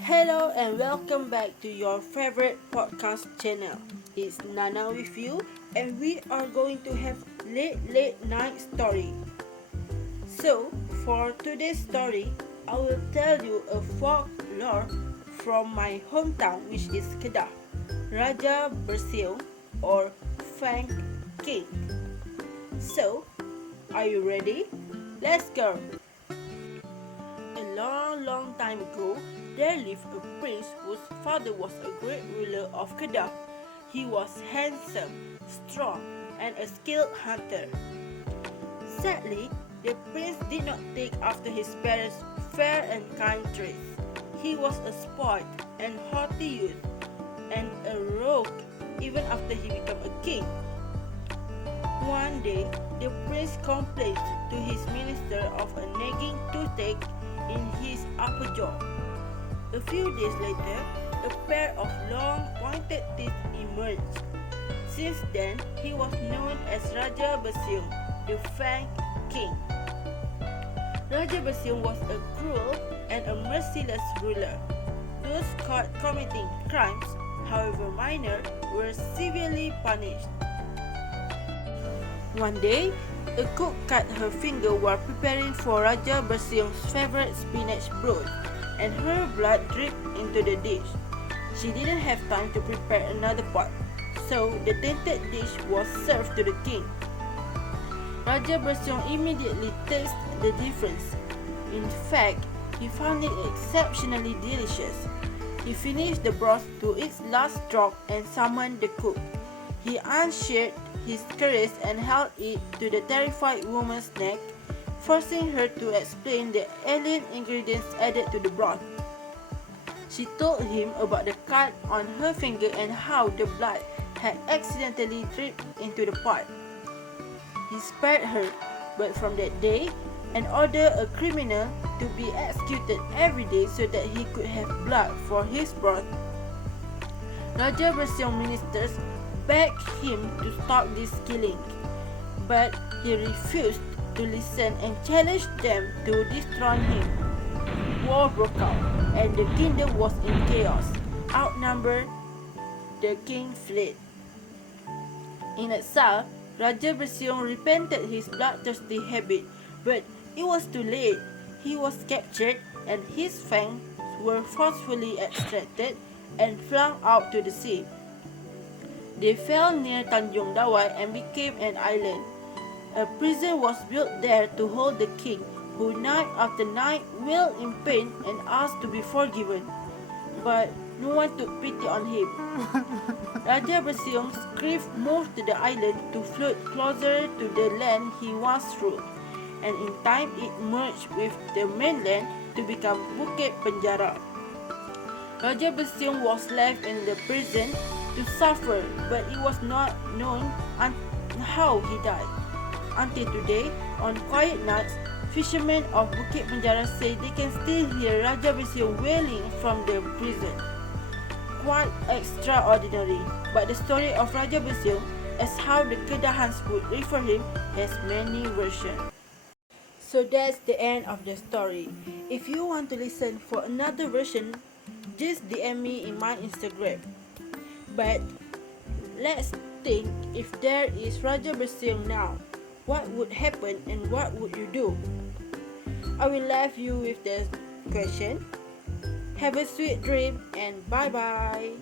Hello and welcome back to your favorite podcast channel. It's Nana with you, and we are going to have late night story. So, for today's story, I will tell you a folklore from my hometown, which is Kedah, Raja Besiong or Fanged King. So, are you ready? Let's go! A long time ago, there lived a prince whose father was a great ruler of Kedah. He was handsome, strong, and a skilled hunter. Sadly, the prince did not take after his parents' fair and kind traits. He was a spoiled and haughty youth, and a rogue even after he became a king. One day, the prince complained to his minister of a nagging toothache in his upper jaw. A few days later, a pair of long pointed teeth emerged. Since then, he was known as Raja Besiong, the Fanged King. Raja Besiong was a cruel and a merciless ruler. Those caught committing crimes, however minor, were severely punished. One day, a cook cut her finger while preparing for Raja Besiong's favorite spinach broth, and her blood dripped into the dish. She didn't have time to prepare another pot, so the tainted dish was served to the king. Raja Besiong immediately tasted the difference. In fact, he found it exceptionally delicious. He finished the broth to its last drop and summoned the cook. He unsheathed his cuirass and held it to the terrified woman's neck, forcing her to explain the alien ingredients added to the broth. She told him about the cut on her finger and how the blood had accidentally dripped into the pot. He spared her, but from that day, and ordered a criminal to be executed every day so that he could have blood for his broth. Raja Besiong ministers begged him to stop this killing, but he refused to listen and challenged them to dethrone him. War broke out, and the kingdom was in chaos. Outnumbered, the king fled. In exile, Raja Besiong repented his bloodthirsty habit, but it was too late. He was captured, and his fangs were forcefully extracted and flung out to the sea. They fell near Tanjung Dawai and became an island. A prison was built there to hold the king, who night after night wailed in pain and asked to be forgiven. But no one took pity on him. Raja Besiong's grief moved to the island to float closer to the land he once ruled, and in time it merged with the mainland to become Bukit Penjara. Raja Besiong was left in the prison to suffer, but it was not known how he died. Until today, on quiet nights, fishermen of Bukit Penjara say they can still hear Raja Besiong wailing from the prison. Quite extraordinary, but the story of Raja Besiong, as how the Kedahans would refer him, has many versions. So that's the end of the story. If you want to listen for another version, just DM me in my Instagram. But let's think, if there is Raja Besiong now, what would happen and what would you do? I will leave you with the question. Have a sweet dream and bye bye.